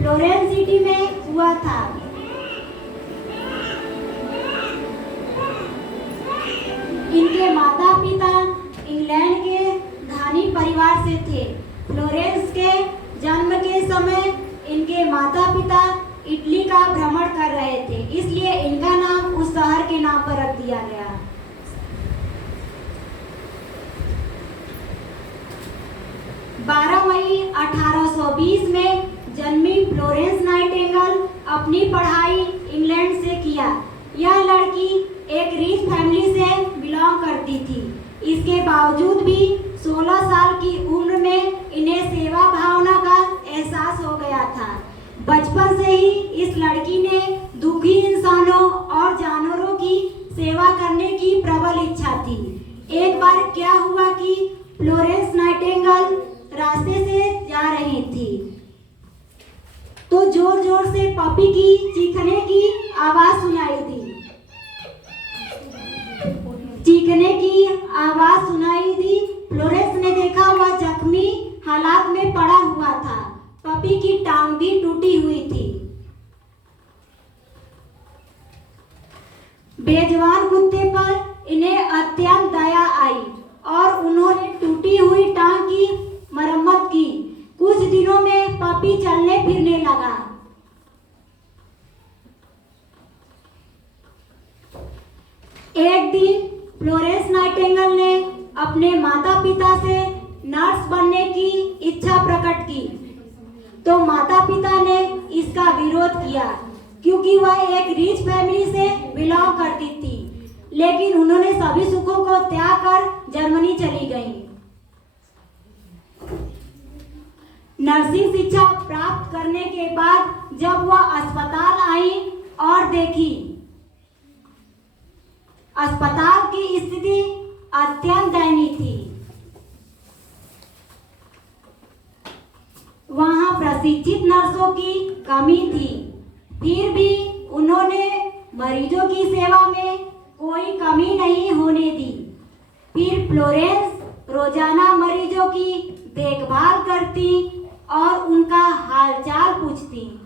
Florence city में हुआ था। इनके माता पिता इंग्लैंड के धनी परिवार से थे। फ्लोरेंस के जन्म के समय इनके माता पिता इटली का भ्रमण कर रहे थे, इसलिए इनका नाम उस शहर के नाम पर रख दिया गया। 12 मई 1820 में जन्मी फ्लोरेंस नाइटिंगेल अपनी पढ़ाई इंग्लैंड से किया। यह लड़की एक रिच फैमिली से बिलोंग करती थी। इसके बावजूद भी 16 साल की उम्र में इन्हें सेवा भावना का एहसास हो गया था। बचपन से ही इस लड़की ने दुखी इंसानों और जानवरों की सेवा करने की प्रबल इच्छा थी। एक बार क्या हुआ कि फ्लोरेंस नाइटिंगेल रास्ते से जा रही थी तो जोर जोर से पपी की चीखने की आवाज सुनाई दी। फ्लोरेंस ने देखा वह जख्मी हालात में पड़ा हुआ था। पपी की टांग भी टूटी हुई थी। बेजवान कुत्ते पर इन्हें अत्यंत दया आई और उन्होंने टूटी हुई टांग की मरम्मत की। कुछ दिनों में पपी चलने फिरने लगा। एक दिन फ्लोरेंस नाइटिंगेल ने अपने माता पिता से नर्स बनने की इच्छा प्रकट की, तो माता पिता ने इसका विरोध किया क्योंकि वह एक रिच फैमिली से बिलोंग करती थी। लेकिन उन्होंने सभी सुखों को त्याग कर जर्मनी चली गईं। नर्सिंग शिक्षा प्राप्त करने के बाद जब वह अस्पताल आई और देखी, अस्पताल की स्थिति अत्यंत दयनीय थी। वहां प्रशिक्षित नर्सों की कमी थी। फिर भी उन्होंने मरीजों की सेवा में कोई कमी नहीं होने दी। फिर फ्लोरेंस रोजाना मरीजों की देखभाल करती और उनका हालचाल पूछती।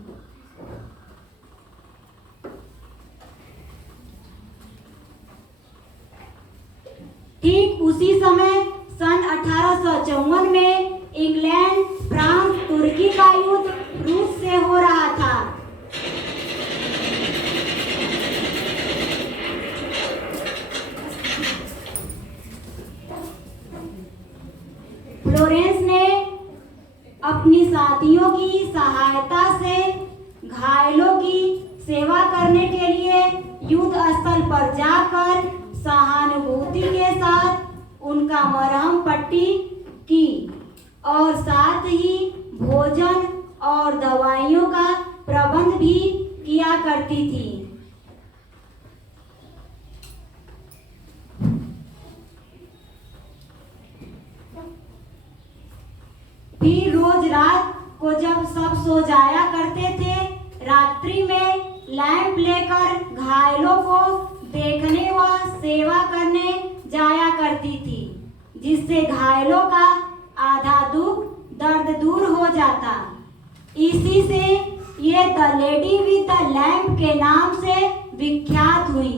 ठीक उसी समय सन 1854 में इंग्लैंड, फ्रांस, तुर्की का युद्ध रूस से हो रहा था। फ्लोरेंस ने अपनी साथियों की सहायता से घायलों की सेवा करने के लिए युद्ध स्थल पर जाकर सहानुभूति के साथ उनका मरहम पट्टी की और साथ ही भोजन और दवाइयों का प्रबंध भी किया करती थी। फिर रोज रात को जब सब सो जाया करते थे, रात्रि में लैंप लेकर घायलों को देखने व सेवा करने जाया करती थी, जिससे घायलों का आधा दुख दर्द दूर हो जाता। इसी से ये the lady with the lamp के नाम से विख्यात हुई।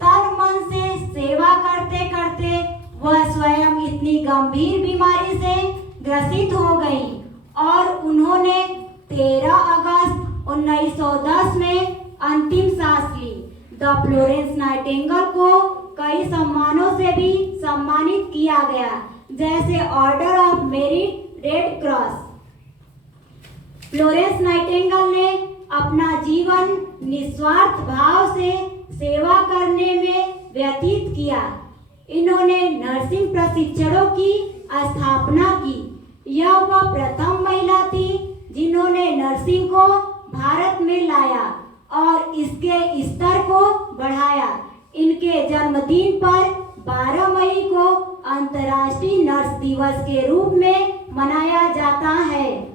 तन मन से सेवा करते करते वह स्वयं इतनी गंभीर बीमारी से ग्रसित हो गई और उन्होंने 13 अगस्त 1910 में अंतिम सांस ली। द फ्लोरेंस नाइटिंगेल को कई सम्मानों से भी सम्मानित किया गया, जैसे order of merit, red cross. Florence Nightingale ने अपना जीवन निस्वार्थ भाव से सेवा करने में व्यतीत किया। इन्होंने नर्सिंग प्रशिक्षणों की स्थापना की। यह वह प्रथम महिला थी जिन्होंने नर्सिंग को भारत में लाया और इसके स्तर को बढ़ाया। इनके जन्मदिन पर 12 मई को अंतर्राष्ट्रीय नर्स दिवस के रूप में मनाया जाता है।